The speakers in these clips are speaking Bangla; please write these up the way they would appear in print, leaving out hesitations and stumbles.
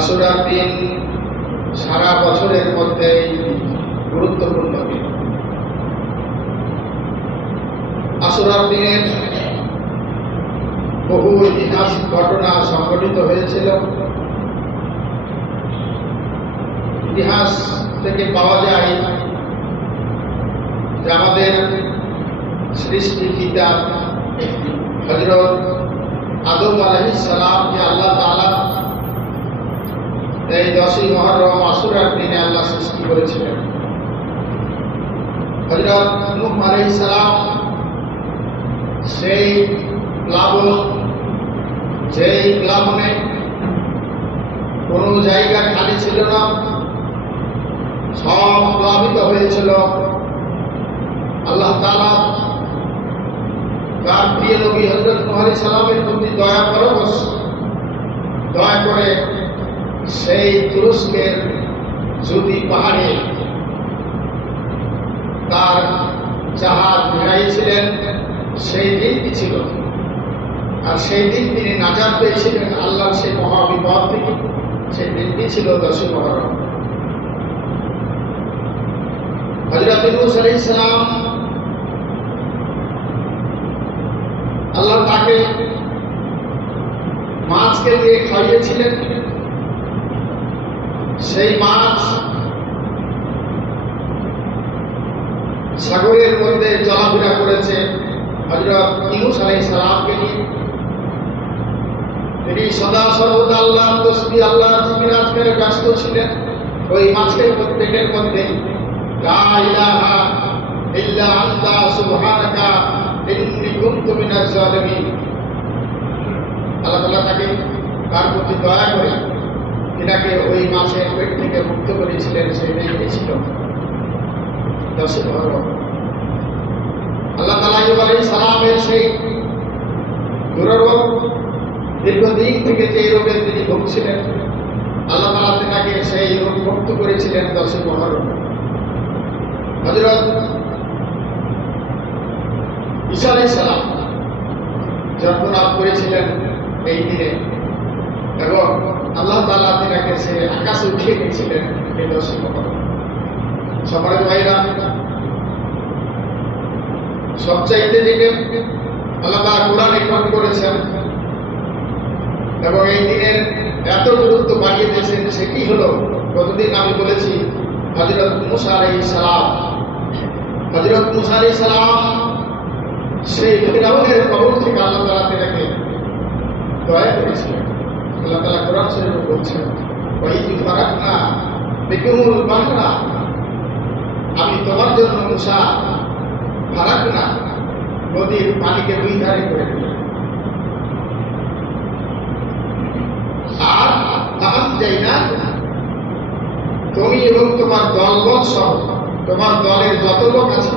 আশুরার দিন সারা বছরের মধ্যে গুরুত্বপূর্ণ দিন। আশুরার দিনের বহু ঐতিহাসিক ঘটনা সংঘটিত হয়েছিল। ইতিহাস থেকে পাওয়া যায় যে আমাদের সৃষ্টি পিতা হযরত আদম আলাইহিস সালামকে আল্লাহ তাআলা এই 10ই মুহররম আশুরার দিনে আল্লাহ সৃষ্টি করেছিলেন। হযরত নূহ আলাইহিস সালাম সেই প্লাবন, যেই প্লাবনে কোনো জায়গা খালি ছিল না, সব প্লাবিত হয়েছিল। আল্লাহ তাআলা তার প্রিয় নবী হযরত নূহ আলাইহিস সালামের প্রতি দয়া করে সেই তুরস্কের জুদি পাহাড়ে তার জাহাজ ভিড়াইছিলেন। সেই দিনটি ছিল, আর সেই দিন তিনি নাজাত পেয়েছিলেন আল্লাহর সেই মহাবিপদ থেকে। সেই দিনটি ছিল 10ই মুহররম। হযরত ইউনূস আলাইহিস সালাম আল্লাহ তাকে মাছকে দিয়ে খাইয়েছিলেন। সেই মাছ সাগরের মধ্যে চলাফেরা করেছে হযরত ইউনূস আলাইহিস সালামকে নিয়ে। তিনি সদা সর্বদা আল্লাহর তাসবিহ, আল্লাহর জিকির আজকারে ব্যস্ত ছিলেন। ওই মাছের পেটের মধ্যে লা ইলাহা ইল্লা আনতা সুবহানাকা ইন্নী কুনতু মিনাজ জালিমিন। আল্লাহ তাআলা তাকে তার প্রতি দয়া করে তিনাকে ওই মাছের পেট থেকে মুক্ত করেছিলেন। সেটাই ছিল 10ই মুহররম। আল্লাহ তাআলা আইয়ুব আলাইহিস সালামের সেই দুররোগ, দীর্ঘদিন থেকে যে রোগে তিনি ভুগছিলেন, আল্লাহ তাআলা তিনাকে সেই রোগ মুক্ত করেছিলেন 10ই মুহররম। হযরত ঈসা আলাইহিস সালাম জন্মলাভ করেছিলেন এই দিনে, এবং আল্লাহ তাআলা তিনাকে সে আকাশে উঠিয়ে নিয়েছিলেন এই 10ই মুহররম। সম্মানিত ভাইরা, সবচাইতে যেটা আল্লাহ তাআলা কোরআনে কোট করেছেন এবং এই দিনের এত গুরুত্ব বাড়িয়ে দিয়েছেন, সেটি হলো গতদিন আমি বলেছি হযরত মূসা আলাইহিস সালাম। হযরত মূসা আলাইহিস সালাম সেই ফিরআউনের কবর থেকে আল্লাহ তাআলা তাকে দয়া করেছিলেন। আল্লাহ তাআলা কোরআন শরীফে বলছেন, ওয়াইয ফারাকনা বিকুমুল বাহরা, আমি তোমার জন্য মূসা ফারাকনা নদীর পানিকে দুই ধারে করে দিলাম। আর যাইনা তুমি এবং তোমার দলবল সহ তোমার দলের যত লোক আছে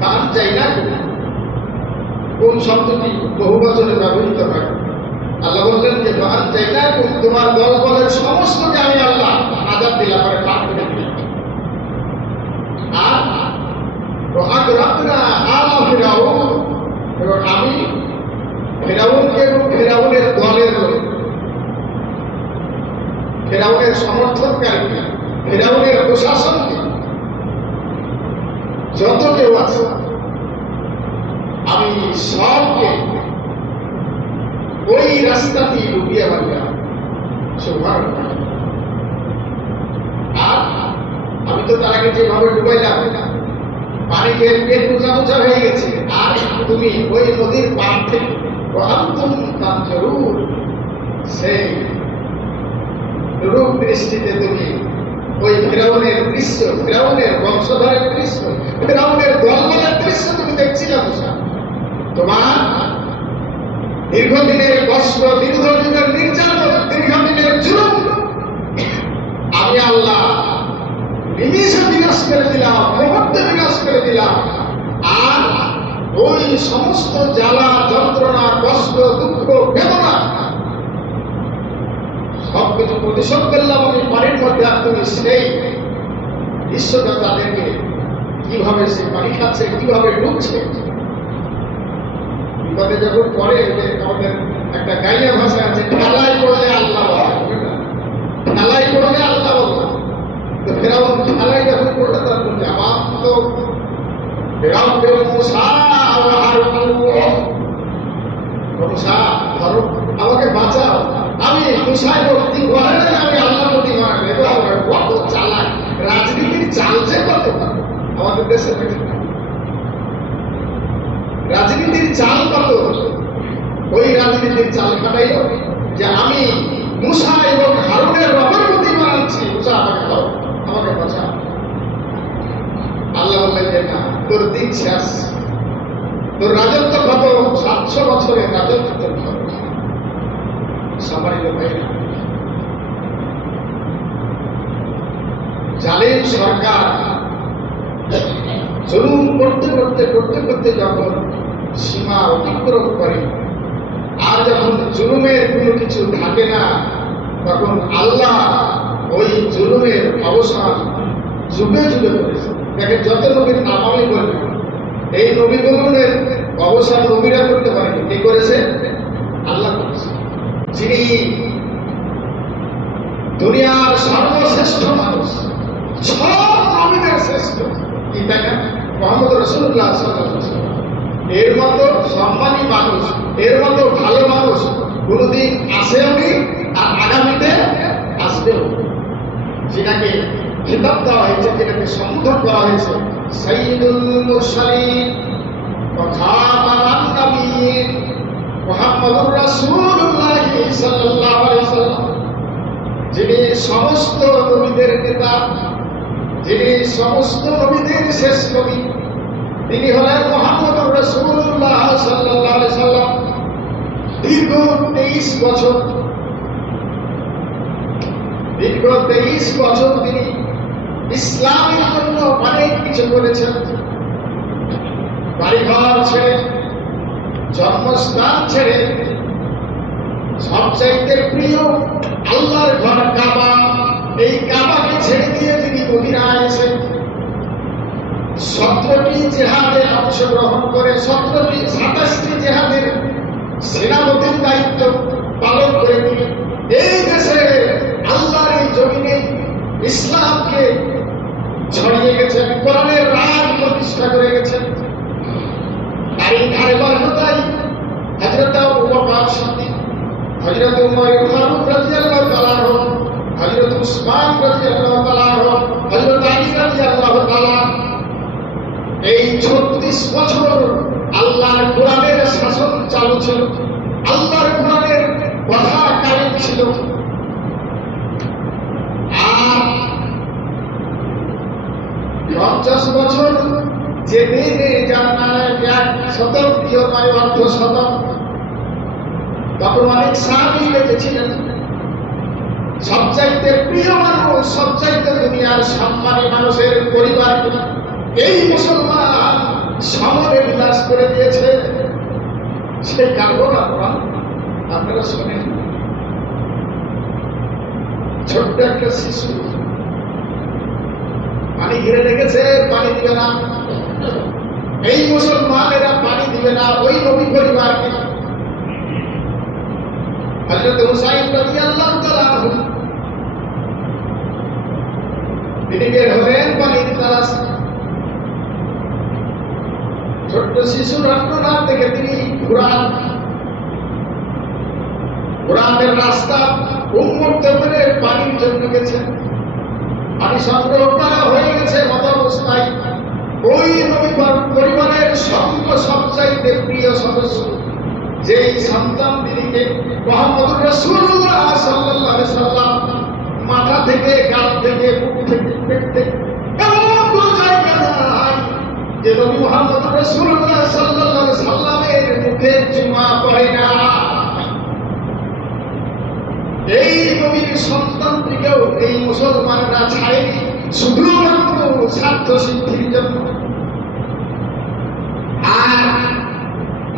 তার যাইনা। কোন শব্দটি বহু বচনে ব্যবহৃত হয়? আল্লাহ বললেন যে যাইনা তোমার দলবলের সমস্তকে আমি আল্লাহ আযাব দিলাম, করে পার করে দিলাম। আর এবং আমি ফিরআউনকে এবং ফিরআউনের দলের লোক, ফিরআউনের সমর্থনকারীকে, ফিরআউনের প্রশাসনকে, যত কেউ আছে আমি সবকে ওই রাস্তাটি ডুবিয়ে বাড়িলাম। সুবহানাল্লাহ। আর আমি তো তার আগে যেভাবে ডুবাইলাম, পানিতে পেট মোচা মোচা হয়ে গেছে, আর তুমি ওই নদীর পার থেকে সেই রূপ দৃষ্টিতে তুমি ওই ফিরআউনের দৃশ্য, ফিরআউনের বংশধরের দৃশ্য, ফিরআউনের দলবলের দৃশ্য তুমি দেখছিলে মূসা। তোমার দীর্ঘদিনের কষ্ট, দীর্ঘদিনের নির্যাতন, দীর্ঘদিনের জুলুম আমি আল্লাহ নিমিষে বিনাশ করে দিলাম, মুহূর্তে বিনাশ করে দিলাম। আর ওই সমস্ত জ্বালা, যন্ত্রণা, কষ্ট, দুঃখ, বেদনা সবকিছু প্রতিশোধ করলাম আমি পানির মধ্যে। আর তুমি সেই দৃশ্যটা তাদেরকে কিভাবে সে পানি খাচ্ছে, কিভাবে ডুবছে, বিপদে যখন পড়ে। আমাদের একটা গাইয়া ভাষা আছে, ঠেলায় পড়লে আল্লাহ, হবে আল্লাহ বললাম। তো ফেরাউন খেলাই যখন করলো তখন আমার তো ফেরাউন মুসা মুসা ধরো আমাকে বাঁচাও, আমি মুসায় ভক্তি করে না, আমি আল্লাহ প্রতি মানবে। কত চালাক রাজনীতির চালছে কত আমাদের দেশে, রাজনীতির চাল কত। ওই রাজনীতির চাল খাটাই যে আমি মুসা এবং হারুনের রবের প্রতি মানছি, মুসা আমাকে ধরো, আমাকে বাঁচাও। আল্লাহ বললেন যে না, তোর দিন শেষ, তোর রাজত্ব কত 700 বছরের রাজত্ব তোর খরচ। সম্মানিত ভাইরা, জালিম সরকার জুলুম করতে করতে করতে করতে যখন সীমা অতিক্রম করে, আর যখন জুলুমের কোনো কিছু থাকে না, তখন আল্লাহ ওই জুলুমের অবসান যুগে যুগে করেছে। দেখেন যত নবীর নাম আমি বলবো, এই নবীগুলোর অবসান নবীরা করতে পারেনি, কে করেছে? আল্লাহ করেছে। যিনি দুনিয়ার সর্বশ্রেষ্ঠ মানুষ, সব নবীদের শ্রেষ্ঠ, কি দেখেন মুহাম্মদ রাসূলুল্লাহ সাল্লাল্লাহু আলাইহি ওয়াসাল্লাম, এর মতো সম্মানী মানুষ, এর মতো ভালো মানুষ কোনদিন আসেওনি আর আগামীতে আসবেও। যেটাকে খিতাব দেওয়া হয়েছে, যেটাকে সম্বোধন করা হয়েছে সাইয়্যিদুল মুরসালিন ওয়া খাতামান নাবিয়্যিন মুহাম্মদুর রাসূলুল্লাহ সাল্লাল্লাহু আলাইহি ওয়াসাল্লাম, যিনি সমস্ত নবীদের নেতা, যিনি সমস্ত নবীদের শেষ নবী, তিনি হলেন মুহাম্মদুর রাসূলুল্লাহ সাল্লাল্লাহু আলাইহি ওয়াসাল্লাম। দীর্ঘ 23 বছর তিনি ইসলামের জন্য অনেক কিছু করেছেন। বাড়িঘর ছেড়ে, জন্মস্থান ছেড়ে, সবচাইতে প্রিয় আল্লাহর ঘর কাবা, এই কাবাকে ছেড়ে দিয়ে তিনি মদিনায় এসে 17টি জিহাদে অংশগ্রহণ করে 27টি জিহাদের সেনাপতির দায়িত্ব পালন করে তিনি এই দেশে আল্লাহর এই জমিনে ইসলামকে ছড়িয়ে গেছেন, কোরআনের রাজ প্রতিষ্ঠা করে গেছেন। আর এই ধারাবাহিকতায় হযরত আবু বকর সিদ্দিক, হযরত উমর ফারুক রাদিয়াল্লাহু তাআলা আনহু, হযরত উসমান রাদিয়াল্লাহু তাআলা আনহু, হযরত আলী রাদিয়াল্লাহু তাআলা, এই 36 বছর আল্লাহর কোরআনের শাসন চালু ছিল, আল্লাহর কোরআনের কথা কায়েম ছিল। আর 50 বছর যে দিনে জান্নাতের 100 প্রিয় মানে অর্ধশত, তখন অনেক সাহাবী বেঁচেছিলেন। সবচাইতে প্রিয় মানুষ, সবচাইতে দুনিয়ার সম্মানী মানুষের পরিবার এই মুসলমান সমরে বিলাস করে দিয়েছে। সেই কারণ আপনারা শোনেন, ছোট্ট একটা শিশু পানি ঘিরে রেখেছে, পানি দিবে না, এই মুসলমানেরা পানি দিবে না ওই নবী পরিবারকে। হযরত হুসাইন রাদিয়াল্লাহু তাআলা আনহু তিনি বের হলেন পানির তালাশে। ছোট্ট শিশুর আত্মনাদ দেখে তিনি কোরআনের রাস্তা উন্মুক্ত করে পানির জন্য গেছেন। পানি সংগ্রহ করা হয়ে গেছে মত অবস্থায় ওই নবী পরিবারের সবচাইতে প্রিয় সদস্য, যেই সন্তান দিদিকে মুহাম্মদুর রাসূলুল্লাহ সাল্লাল্লাহু আলাইহি ওয়াসাল্লাম মাথা থেকে, গাল থেকে, বুক থেকে, পেট থেকে এমন কোনো জায়গা নাই যে নবী মুহাম্মদুর রাসূলুল্লাহ সাল্লাল্লাহু আলাইহি ওয়াসাল্লামের মুখে চুমা পড়ে না। এই নবীর সন্তানটিকেও এই মুসলমানরা ছাড়েনি শুধুমাত্র স্বার্থ সিদ্ধির জন্য। আর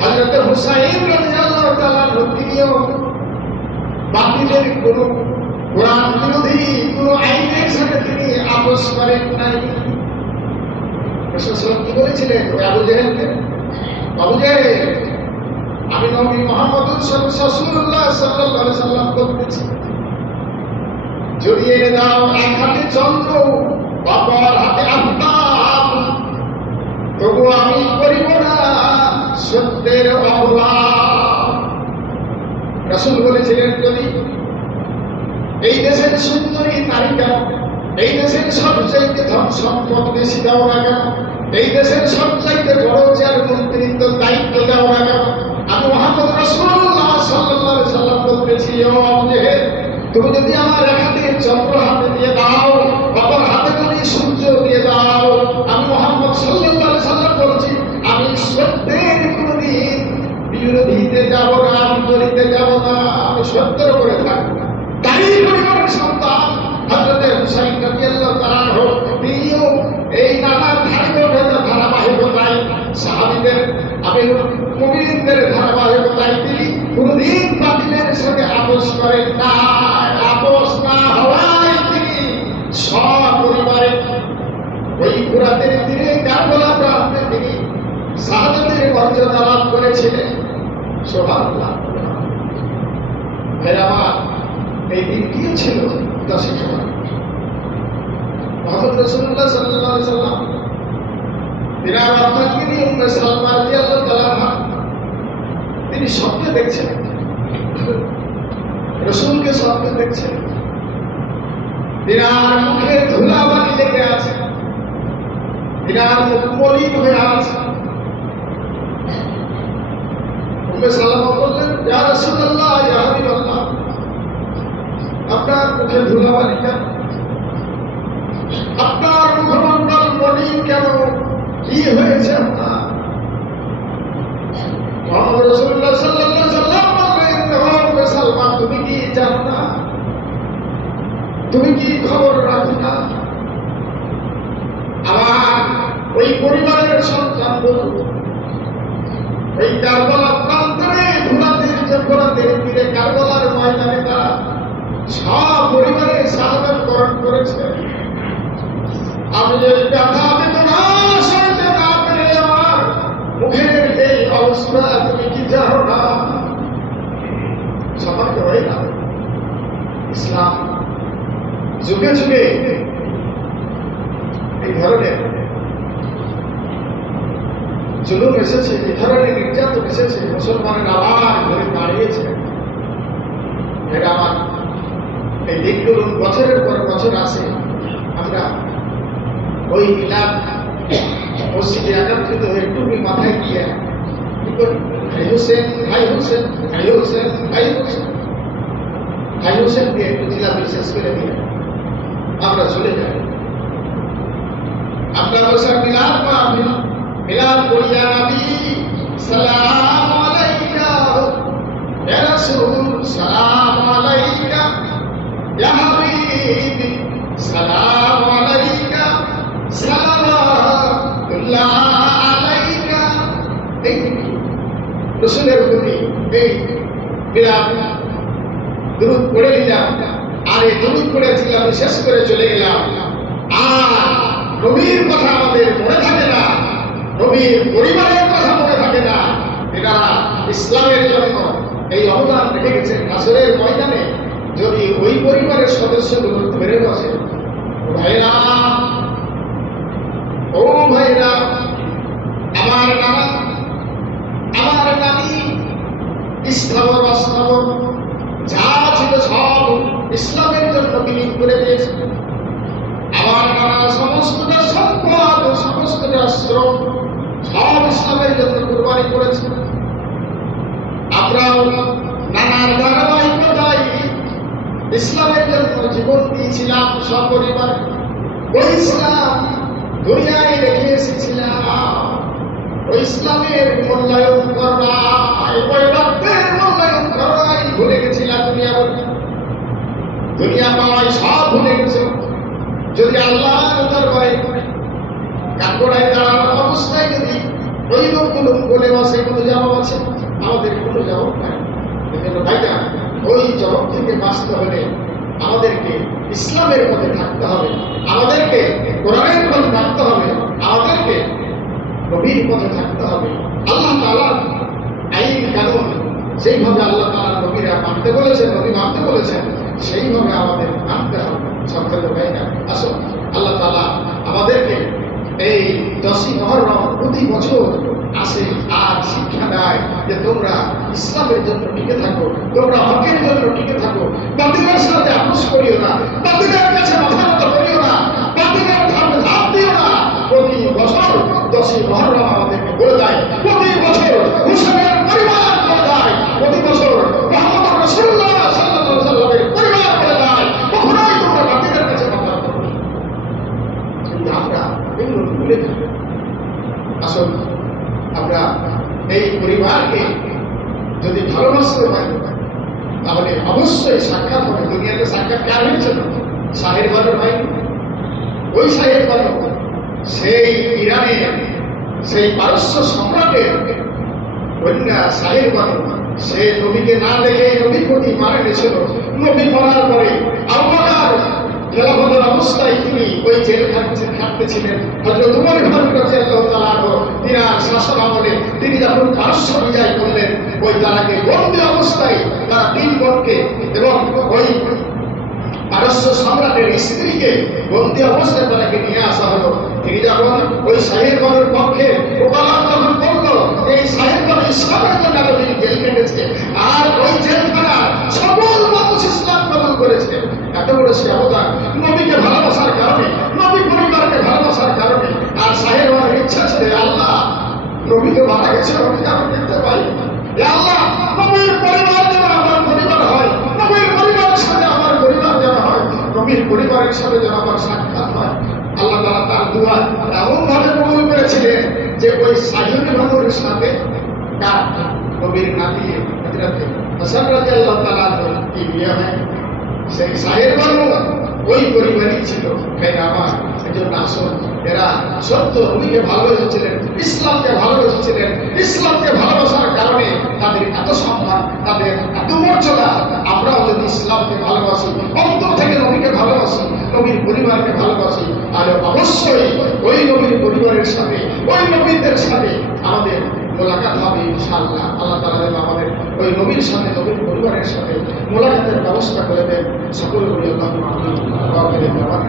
হযরত হুসাইন রাদিয়াল্লাহু তাআলা তিনিও বাতিলের কোন কোরআন বিরোধী কোন আইনের সাথে তিনি আপোষ করেন নাই। রাসূল কি বলেছিলেন আবু জেহেলকে? আবু জেহেল, আমি নবী মুহাম্মদ রাসূলুল্লাহ সাল্লাল্লাহু আলাইহি ওয়াসাল্লাম বলতেছি, জড়িয়ে দাও এক হাতে চন্দ্র অপর হাতে আফতাব, তবু আমি করিব না সত্যের অবলাপ। রাসূল বলেছিলেন, যদি এই দেশের সুন্দরী নারীটা, এই দেশের সবচাইতে ধন সম্পদ বেশি দাও না কেন, এই দেশের সবচাইতে বড় চেয়ার মন্ত্রিত্ব দায়িত্ব দাও না কেন, আমি মুহাম্মদ রাসূলুল্লাহ সাল্লাল্লাহু আলাইহি সাল্লাম বলতেছি, ও আবুজেহেল, তুমি যদি আমার এক হাতে চন্দ্র হাতে দিয়ে দাও, অপর হাতে যদি সূর্য দিয়ে দাও, আমি মুহাম্মদ সাল্লাল্লাহু আলাইহি সাল্লাম বলছি, আমি সত্যের কোনদিন বিরোধীতে যাব না, বিপরীতে যাব না, আমি সত্যের উপরে থাকবো। তারই পরিবারের সন্তান হযরত হুসাইন রাদিয়াল্লাহু তাআলা আনহু, তিনিও এই নানার ধারাবাহিকতায় সাহাবীদের আমিরুল মুমিনিনদের ধারাবাহিকতায় তিনি কোনদিন বাতিলের সাথে আপোষ করেন না। আপোষ না হওয়ায় তিনি সপরিবারে ওই ফুরাতের তীরে কারবালা প্রান্তে তিনি শাহাদাতের মর্যাদা লাভ করেছিলেন। সুবহানাল্লাহ। আমার এই দিন কি ছিল? দশই জুমার মুহাম্মদ রাসূলুল্লাহ সাল্লাল্লাহু আলাইহি সাল্লাম তিনার আত্মীয় উম্মে সালমা রাদিয়াল্লাহু তাআলা আনহা, তিনি স্বপ্নে দেখছেন, রাসূলকে স্বপ্নে দেখছেন, তিনার মুখে ধুলাবালি লেগে আছে, তিনার মুখ মলিন হয়ে আছে। উম্মে সালমা বললেন, ইয়া রাসূলুল্লাহ, ইয়া হাবিবাল্লাহ, আপনার মুখে ধুলাবালি কেন? আপনার মুখমণ্ডল মলিন কেন? কি হয়েছে আপনার? মুহাম্মদ রাসূলুল্লাহ সাল্লাল্লাহু আলাইহি সাল্লাম বললেন, উম্মে সালমা, তুমি কি জানো না? তুমি কি খবর রাখো না? আমার ওই পরিবারের সন্তানগুলো ওই কারবালা প্রান্তরে ঘোরাতে তীরে কারবালার ময়দানে তারা সব পরিবারের শাহাদাত বরণ করেছে। আমি এই ব্যথা বেদনা সইতে না পেরে আমার মুখের এই অবস্থা তুমি কি জানো না? সতর্ক হয়ে না। ইসলাম যুগে যুগে এই ধরনের জুলুম এসেছে, এই ধরনের নির্যাতন এসেছে, মুসলমানের আবার ঘরে দাঁড়িয়েছে। এটা আমার এই দিনগুলো বছরের পর বছর আসে, আমরা ওই মিলাদ মসজিদে একত্রিত হয়ে টুপি মাথায় দিয়ে কি করি? ভাই হোসেন, ভাই হোসেন, ভাই হোসেন, ভাই হোসেন, ভাই হোসেনকে একটু জিলা বিশেষ করে দিয়ে আমরা চলে যাই। আমরা বসে মিলাদ মাহফিল, মিলাদ পড়িয়া নবী সালাম আলাইকা, ইয়া রাসূল সালাম আলাইকা, ইয়া হাবিবি সালাম আলাইকা, সালাওয়াতুল্লাহ আলাইকা। এই রাসূলের প্রতি এই মিলাদ দুরূদ পড়ে নিলাম, আর এই দুরূদ পড়েছিলাম, শেষ করে চলে গেলাম, আর নবীর কথা আমাদের মনে থাকে না, নবীর পরিবারের কথা মনে থাকে না। এনারা ইসলামের জন্য এই অবদান রেখে গেছেন। হাসরের ময়দানে যদি ওই পরিবারের সদস্যগুলো ধরে বসে, ভাইরা, ও ভাইরা, আমার নানা, আমার নানি স্থাবর অস্থাবর যা ছিল সব ইসলামের জন্য বিলীন করে দিয়েছে। আমার নানা সমস্তটা সম্পদ, সমস্তটা অস্ত্র সব ইসলামের জন্য কুরবানি করেছে। আমরাও নানার ধারাবাহিকতায় ইসলামের জন্য জীবন দিয়েছিলাম সপরিবারে। ওই ইসলাম দুনিয়ায় রেখে এসেছিলাম, ওই ইসলামের মূল্যায়ন করাই, ওই রক্তের মূল্যায়ন করাই ভুলে গেছিলাম। দুনিয়া পাওয়াই সব ভুলে গেছে। যদি আল্লাহর দরবারে কাঠগড়ায় দাঁড়ানোর অবস্থায় যদি ওই লোকগুলো বলে বসে কোনো জবাব আছে, আমাদের কোনো জবাব নাই। ভাইরা, ওই জবাব থেকে বাঁচতে হলে আমাদেরকে ইসলামের পথে থাকতে হবে, আমাদেরকে কোরআনের পথে থাকতে হবে, আমাদেরকে নবীর পথে থাকতে হবে। আল্লাহ তাআলার আইন কানুন সেইভাবে আল্লাহ তাআলা নবীরা মানতে বলেছেন, নবী মানতে বলেছেন। সেইভাবে আমাদের মানতে হবে। সম্মানিত ভাইরা, আসুন আল্লাহ তাআলা আমাদেরকে এই 10ই মুহররম প্রতি বছর আসে আর শিক্ষা দেয় যে তোমরা ইসলামের জন্য টিকে থাকো, তোমরা হকের জন্য টিকে থাকো, বাতিলের সাথে আপোষ করিও না, বাতিলের কাছে মাথা নত করিও না, বাতিলের ধারে ধাপ দিও না। প্রতি বছর 10ই মুহররম আমাদেরকে বলে দেয়, প্রতি বছর হুসাইনের পরিবার বলে দেয়, প্রতি বছর মুহাম্মদ রাসূলুল্লাহ সাল্লাল্লাহু আলাইহি ওয়াসাল্লামের পরিবার বলে দেয়, কখনোই তোমরা বাতিলের কাছে মাথা নত করো না। কিন্তু আমরা এগুলো ভুলে যাই। আসল আমরা এই পরিবারকে যদি ভালোবাসতে পারি তাহলে অবশ্যই সাক্ষাৎ হবে। দুনিয়াতে সাক্ষাৎ কার হয়েছে? শাহের বানর ভাই। ওই শাহের বানর সেই ইরানের সেই পারস্য সম্রাটের কন্যা শাহের বানর, সে নবীকে না দেখে নবীর প্রতি মারা গেছিল। নবী মরার পরে আবু বকর খেলাফতের অবস্থায় তিনি ওই জেল খাটতেছিলেন। হযরত ওমর ফারুক রাদিয়াল্লাহু তাআলা তিনার শাসন আমলে তিনি যখন পারস্য বিজয় করলেন, ওই তারাকে বন্দী অবস্থায় তারা 3 বোনকে এবং ওই পারস্য সম্রাটের স্ত্রীকে বন্দী অবস্থায় তারাকে নিয়ে আসা হলো। তিনি যখন ওই শাহের বানুর পক্ষে ওকালত যখন করলো, এই শাহের বানু ইসলামের জন্য তিনি জেল কেটেছে, আর ওই জেলখানা সকল মানুষ ইসলাম কবুল করেছে। এত বড় সেবতা নবীকে ভালোবাসার কারণে, নবী পরিবারকে ভালোবাসার কারণে। আর শাহের বানুর ইচ্ছা ছিল, আল্লাহ নবী তো মারা গেছে, নবী আমি দেখতে পাই, আল্লাহ নবীর পরিবার যেন আমার পরিবার হয়, নবীর পরিবারের সাথে আমার পরিবার যেন হয়, নবীর পরিবারের সাথে যেন আমার সাক্ষাৎ হয়। আল্লাহ তাআলা তার দোয়া এমন ভাবে কবুল করেছিলেন যে ওই শাহের বানুর সাথে তার নবীর নাতি হযরত হাসান রাদিয়াল্লাহু তাআলা কি বিয়ে হয়। সেই শাহের বানু ওই পরিবারই ছিল। ভাইরা আমার, সেজন্য আসুন, এরা সত্য নবীকে ভালোবেসেছিলেন, ইসলামকে ভালোবেসেছিলেন। ইসলামকে ভালোবাসার কারণে তাদের এত সম্মান, তাদের এত মর্যাদা। আমরাও যদি ইসলামকে ভালোবাসি, অন্তর থেকে নবীকে ভালোবাসি, নবীর পরিবারকে ভালোবাসি, তাহলে অবশ্যই ওই নবীর পরিবারের সাথে, ওই নবীদের সাথে আমাদের মোলাকাত হবে ইনশাআল্লাহ। আল্লাহ তাআলা যেন আমাদের ওই নবীর সাথে, নবীর পরিবারের সাথে মোলাকাতের ব্যবস্থা করে দেন। সকল বলি আল্লাহু আকবার।